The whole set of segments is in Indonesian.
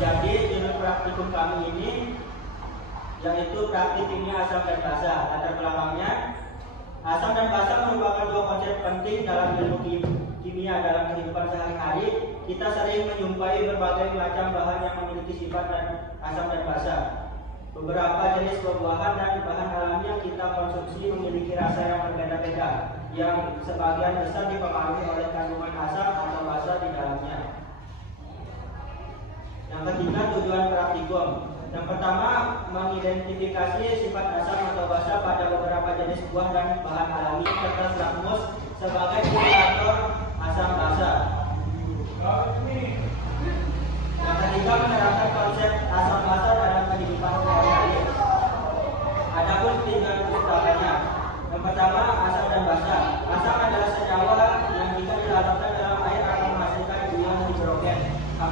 Jadi judul praktikum kami ini yaitu praktik kimia asam dan basa. Latar belakangnya, asam dan basa merupakan dua konsep penting dalam ilmu kimia. Dalam kehidupan sehari-hari, kita sering menjumpai berbagai macam bahan yang memiliki sifat dan asam dan basa. Beberapa jenis buah-buahan dan bahan alami yang kita konsumsi memiliki rasa yang berbeda-beda, yang sebagian besar dipengaruhi oleh kandungan asam atau basa di dalamnya. Yang ketiga, tujuan praktikum. Yang pertama, mengidentifikasi sifat asam atau basa pada beberapa jenis buah dan bahan alami serta lakmus sebagai indikator asam basa. Yang ketiga, menerapkan konsep asam basa dalam kehidupan sehari-hari. Adapun tujuan utamanya, yang pertama, asam dan basa. Asam adalah senyawa yang jika dilarutkan dalam air akan menghasilkan ion hidrogen H+.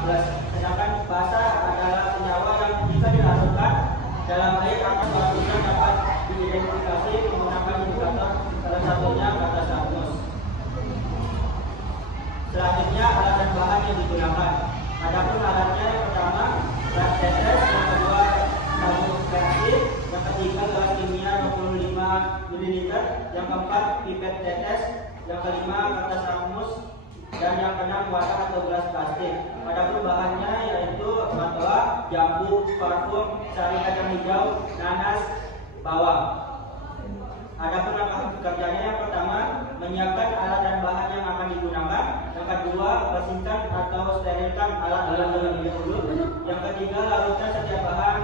Sedangkan basa adalah senyawa yang jika dilarutkan dalam air akan menghasilkan dapat diidentifikasi menggunakan indikator salah satunya kata lakmus. Selanjutnya, alat dan bahan yang digunakan. Adapun alatnya, yang pertama gas tetes, yang kedua tabung reaktif, yang ketiga gelas kimia 25 ml, yang keempat pipet tetes, yang kelima kertas lakmus, dan yang keenam wadah atau gelas plastik. Adapun bahannya yaitu matoa, jambu, parfum, sari kacang hijau, nanas, bawang. Adapun langkah kerjanya, yang pertama menyiapkan alat dan bahan yang akan digunakan, yang kedua bersihkan atau sterilkan alat-alat terlebih dahulu, yang ketiga larutkan setiap bahan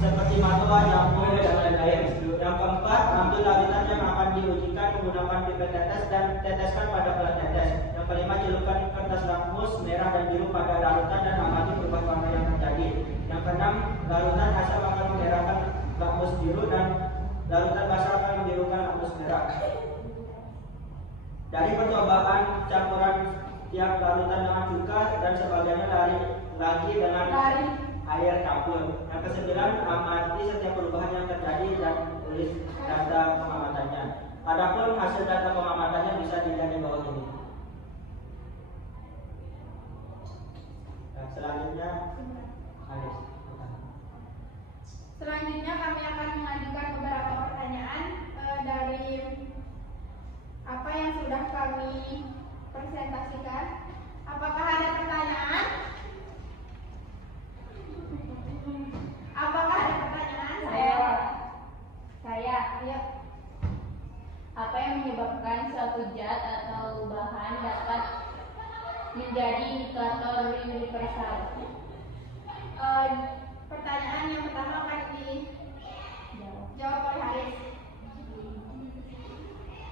seperti matoa, jambu, dan lain-lain. Yang keempat, ambil larutan yang akan diujikan menggunakan pipet tetes dan teteskan pada gelas tetes. Yang kelima, celupkan kertas lakmus merah dan biru pada larutan dan amati perubahan warna yang terjadi. Yang keenam, larutan asam akan memerahkan lakmus biru dan larutan basa akan membirukan lakmus merah. Dari percobaan campuran tiap larutan dengan cuka dan sebagainya lagi dengan air campur. Yang kesembilan, amati setiap perubahan yang terjadi dan tulis data pengamatannya. Adapun hasil data pengamatannya bisa dilihat di bawah ini. Nah, selanjutnya, Alis. Selanjutnya kami akan mengajukan beberapa pertanyaan dari apa yang sudah kami presentasikan. Apakah ada pertanyaan? Apakah ada pertanyaan? Saya. Ya. Apa yang menyebabkan suatu zat atau bahan dapat menjadi indikator universal? Pertanyaan yang pertama akan dijawab oleh Haris.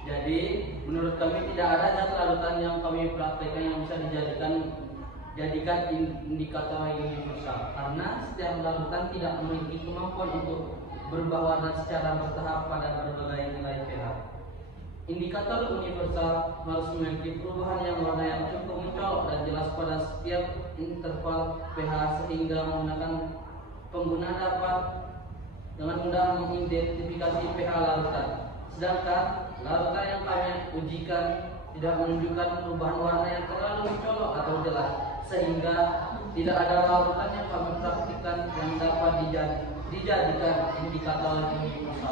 Jadi, menurut kami tidak ada zat larutan yang kami praktekkan yang bisa jadikan indikator universal, karena setiap larutan tidak memiliki kemampuan untuk berubah warna secara bertahap pada berbagai nilai pH. Indikator universal harus memiliki perubahan yang warna yang cukup mencolok dan jelas pada setiap interval pH sehingga menggunakan pengguna dapat dengan mudah mengidentifikasi pH larutan. Sedangkan larutan yang kami ujikan tidak menunjukkan perubahan warna yang terlalu mencolok atau jelas, sehingga tidak ada larutan yang kami praktikkan yang dapat dijadikan indikator universal.